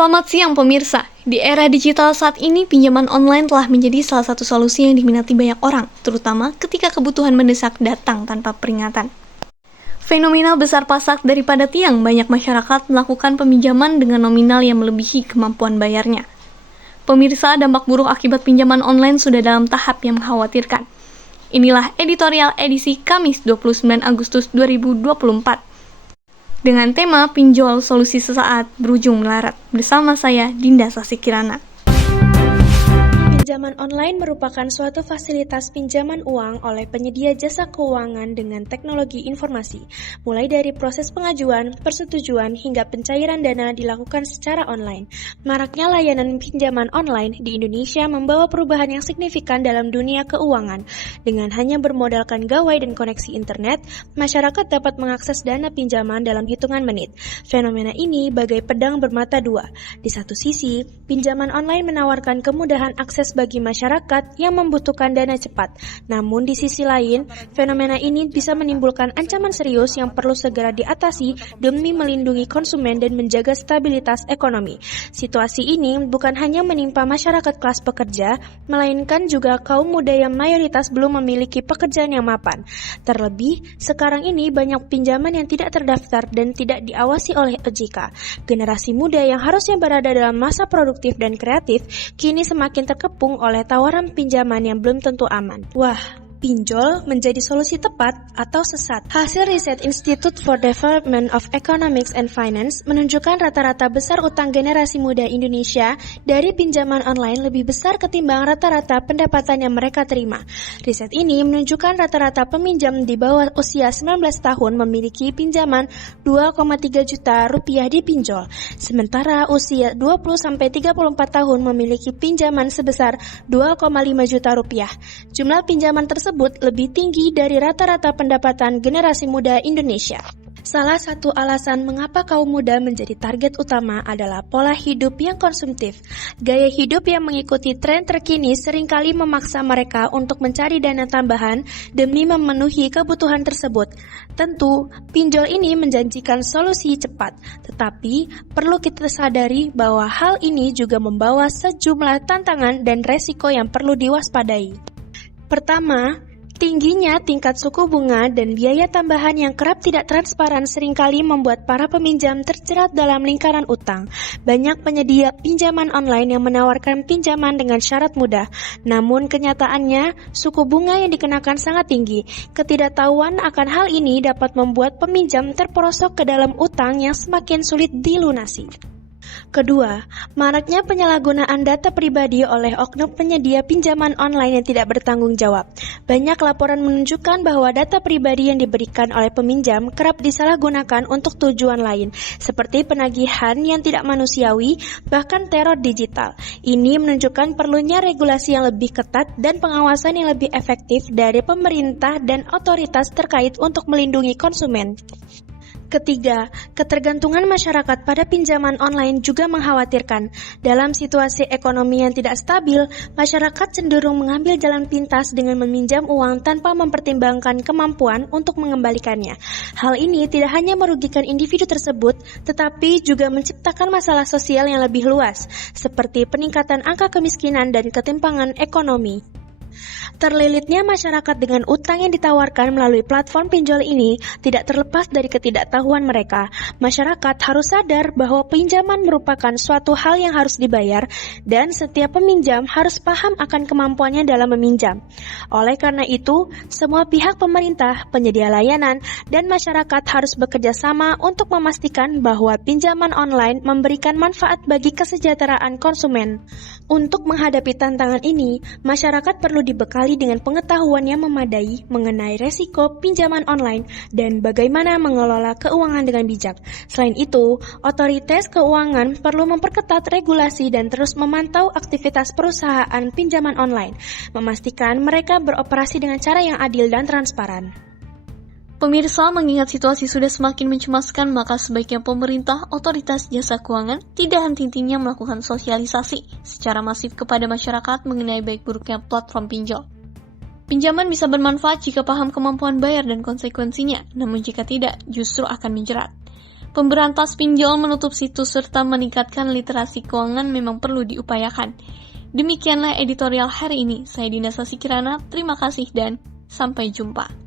Selamat siang pemirsa. Di era digital saat ini, pinjaman online telah menjadi salah satu solusi yang diminati banyak orang, terutama ketika kebutuhan mendesak datang tanpa peringatan. Fenomena besar pasak daripada tiang, banyak masyarakat melakukan peminjaman dengan nominal yang melebihi kemampuan bayarnya. Pemirsa, dampak buruk akibat pinjaman online sudah dalam tahap yang mengkhawatirkan. Inilah editorial edisi Kamis 29 Agustus 2024. Dengan tema Pinjol Solusi Sesaat Berujung Melarat, bersama saya Dinda Sasikirana. Pinjaman online merupakan suatu fasilitas pinjaman uang oleh penyedia jasa keuangan dengan teknologi informasi, mulai dari proses pengajuan, persetujuan, hingga pencairan dana dilakukan secara online. Maraknya layanan pinjaman online di Indonesia membawa perubahan yang signifikan dalam dunia keuangan. Dengan hanya bermodalkan gawai dan koneksi internet, masyarakat dapat mengakses dana pinjaman dalam hitungan menit. Fenomena ini bagai pedang bermata dua. Di satu sisi, pinjaman online menawarkan kemudahan akses bagi masyarakat yang membutuhkan dana cepat. Namun di sisi lain, fenomena ini bisa menimbulkan ancaman serius yang perlu segera diatasi demi melindungi konsumen dan menjaga stabilitas ekonomi. Situasi ini bukan hanya menimpa masyarakat kelas pekerja, melainkan juga kaum muda yang mayoritas belum memiliki pekerjaan yang mapan. Terlebih, sekarang ini banyak pinjaman yang tidak terdaftar dan tidak diawasi oleh OJK. Generasi muda yang harusnya berada dalam masa produktif dan kreatif, kini semakin terkepung oleh tawaran pinjaman yang belum tentu aman. Wah, pinjol menjadi solusi tepat atau sesat. Hasil riset Institute for Development of Economics and Finance menunjukkan rata-rata besar utang generasi muda Indonesia dari pinjaman online lebih besar ketimbang rata-rata pendapatan yang mereka terima. Riset ini menunjukkan rata-rata peminjam di bawah usia 19 tahun memiliki pinjaman 2,3 juta rupiah di pinjol. Sementara usia 20-34 tahun memiliki pinjaman sebesar 2,5 juta rupiah. Jumlah pinjaman tersebut lebih tinggi dari rata-rata pendapatan generasi muda Indonesia. Salah satu alasan mengapa kaum muda menjadi target utama adalah pola hidup yang konsumtif. Gaya hidup yang mengikuti tren terkini seringkali memaksa mereka untuk mencari dana tambahan demi memenuhi kebutuhan tersebut. Tentu, pinjol ini menjanjikan solusi cepat, tetapi perlu kita sadari bahwa hal ini juga membawa sejumlah tantangan dan resiko yang perlu diwaspadai. Pertama, tingginya tingkat suku bunga dan biaya tambahan yang kerap tidak transparan seringkali membuat para peminjam terjerat dalam lingkaran utang. Banyak penyedia pinjaman online yang menawarkan pinjaman dengan syarat mudah, namun kenyataannya suku bunga yang dikenakan sangat tinggi. Ketidaktahuan akan hal ini dapat membuat peminjam terperosok ke dalam utang yang semakin sulit dilunasi. Kedua, maraknya penyalahgunaan data pribadi oleh oknum penyedia pinjaman online yang tidak bertanggung jawab. Banyak laporan menunjukkan bahwa data pribadi yang diberikan oleh peminjam kerap disalahgunakan untuk tujuan lain, seperti penagihan yang tidak manusiawi, bahkan teror digital. Ini menunjukkan perlunya regulasi yang lebih ketat dan pengawasan yang lebih efektif dari pemerintah dan otoritas terkait untuk melindungi konsumen. Ketiga, ketergantungan masyarakat pada pinjaman online juga mengkhawatirkan. Dalam situasi ekonomi yang tidak stabil, masyarakat cenderung mengambil jalan pintas dengan meminjam uang tanpa mempertimbangkan kemampuan untuk mengembalikannya. Hal ini tidak hanya merugikan individu tersebut, tetapi juga menciptakan masalah sosial yang lebih luas, seperti peningkatan angka kemiskinan dan ketimpangan ekonomi. Terlilitnya masyarakat dengan utang yang ditawarkan melalui platform pinjol ini tidak terlepas dari ketidaktahuan mereka. Masyarakat harus sadar bahwa pinjaman merupakan suatu hal yang harus dibayar dan setiap peminjam harus paham akan kemampuannya dalam meminjam. Oleh karena itu, semua pihak pemerintah, penyedia layanan, dan masyarakat harus bekerja sama untuk memastikan bahwa pinjaman online memberikan manfaat bagi kesejahteraan konsumen. Untuk menghadapi tantangan ini, masyarakat perlu dibekali dengan pengetahuan yang memadai mengenai resiko pinjaman online dan bagaimana mengelola keuangan dengan bijak. Selain itu, otoritas keuangan perlu memperketat regulasi dan terus memantau aktivitas perusahaan pinjaman online, memastikan mereka beroperasi dengan cara yang adil dan transparan. Pemirsa, mengingat situasi sudah semakin mencemaskan, maka sebaiknya pemerintah, otoritas jasa keuangan tidak henti-hentinya melakukan sosialisasi secara masif kepada masyarakat mengenai baik buruknya platform pinjol. Pinjaman bisa bermanfaat jika paham kemampuan bayar dan konsekuensinya, namun jika tidak, justru akan menjerat. Pemberantas pinjol menutup situs serta meningkatkan literasi keuangan memang perlu diupayakan. Demikianlah editorial hari ini. Saya Dinda Sasi Kirana, terima kasih dan sampai jumpa.